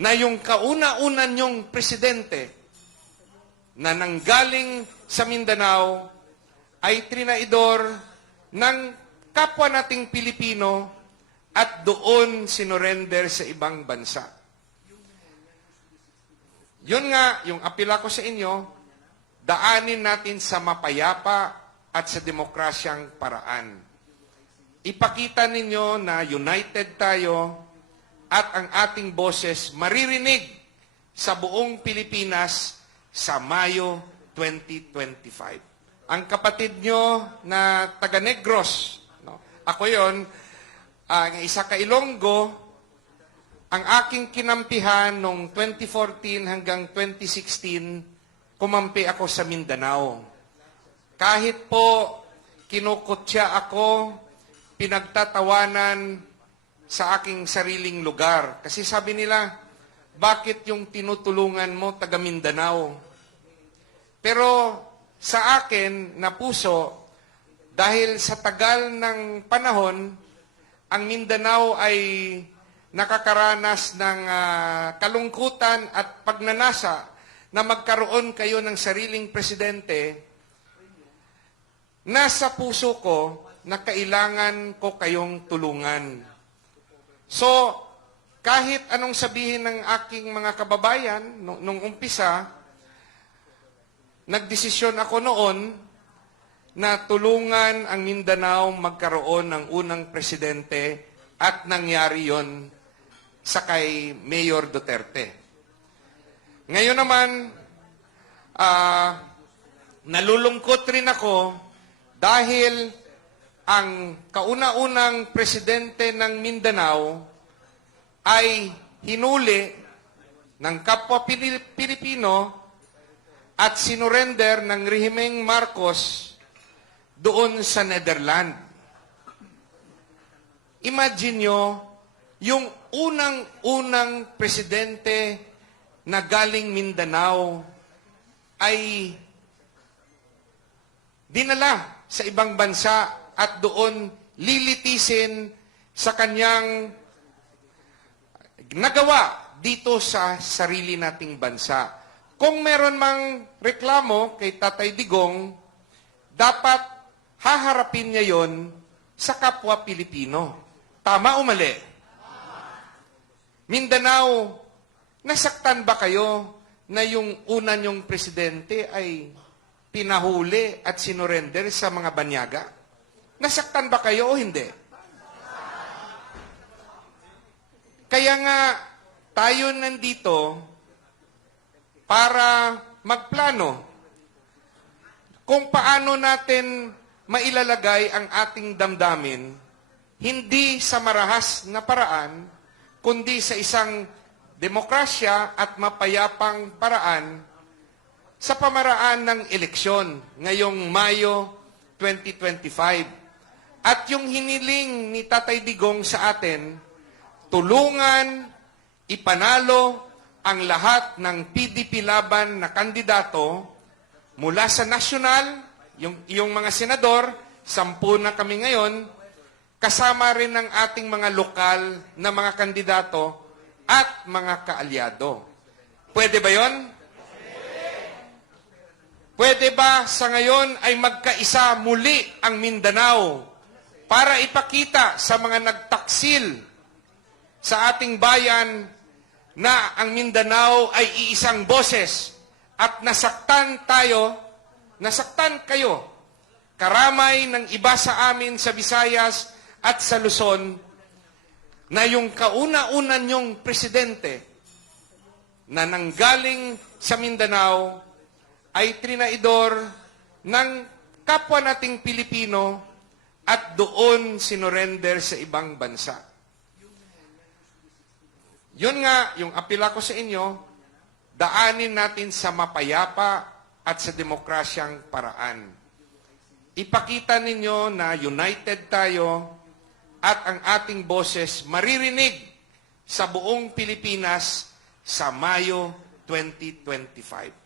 na yung kauna-una niyong presidente na nanggaling sa Mindanao ay trinaidor ng kapwa nating Pilipino at doon sinorender sa ibang bansa. Yun nga, yung apela ko sa inyo, daanin natin sa mapayapa at sa demokrasyang paraan. Ipakita ninyo na united tayo at ang ating boses maririnig sa buong Pilipinas sa Mayo 2025. Ang kapatid nyo na taga Negros, no? Ako yon, ang isa ka Ilonggo, ang aking kinampihan noong 2014 hanggang 2016, kumampi ako sa Mindanao. Kahit po kinukutya ako, pinagtatawanan sa aking sariling lugar. Kasi sabi nila, bakit yung tinutulungan mo taga Mindanao? Pero sa akin na puso, dahil sa tagal ng panahon, ang Mindanao ay nakakaranas ng kalungkutan at pagnanasa na magkaroon kayo ng sariling presidente, nasa puso ko na kailangan ko kayong tulungan. So, kahit anong sabihin ng aking mga kababayan nung umpisa, nagdesisyon ako noon na tulungan ang Mindanao magkaroon ng unang presidente at nangyari yon sa kay Mayor Duterte. Ngayon naman, nalulungkot rin ako dahil ang kauna-unang presidente ng Mindanao ay hinuli ng kapwa Pilipino at sinurrender ng rehimeng Marcos doon sa Netherlands. Imagine nyo, yung unang-unang presidente na galing Mindanao ay dinala sa ibang bansa at doon lilitisin sa kanyang nagawa dito sa sarili nating bansa. Kung meron mang reklamo kay Tatay Digong, dapat haharapin niya yon sa kapwa Pilipino. Tama o mali? Mindanao, nasaktan ba kayo na yung una niyong presidente ay pinahuli at sinurrender sa mga banyaga? Nasaktan ba kayo o hindi? Kaya nga, tayo nandito para magplano kung paano natin mailalagay ang ating damdamin hindi sa marahas na paraan, kundi sa isang demokrasya at mapayapang paraan sa pamaraan ng eleksyon ngayong Mayo 2025. At yung hiniling ni Tatay Digong sa atin, tulungan, ipanalo ang lahat ng PDP laban na kandidato mula sa nasyonal, yung mga senador, 10 na kami ngayon, kasama rin ng ating mga lokal na mga kandidato at mga kaalyado. Pwede ba yon? Pwede ba sa ngayon ay magkaisa muli ang Mindanao para ipakita sa mga nagtaksil sa ating bayan na ang Mindanao ay iisang boses at nasaktan tayo, nasaktan kayo, karamay ng iba sa amin sa Visayas at sa Luzon, na yung kauna-una niyong presidente na nanggaling sa Mindanao ay trinaidor ng kapwa nating Pilipino at doon sinorender sa ibang bansa. Yun nga, yung apela ko sa inyo, daanin natin sa mapayapa at sa demokrasyang paraan. Ipakita ninyo na united tayo at ang ating boses maririnig sa buong Pilipinas sa Mayo 2025.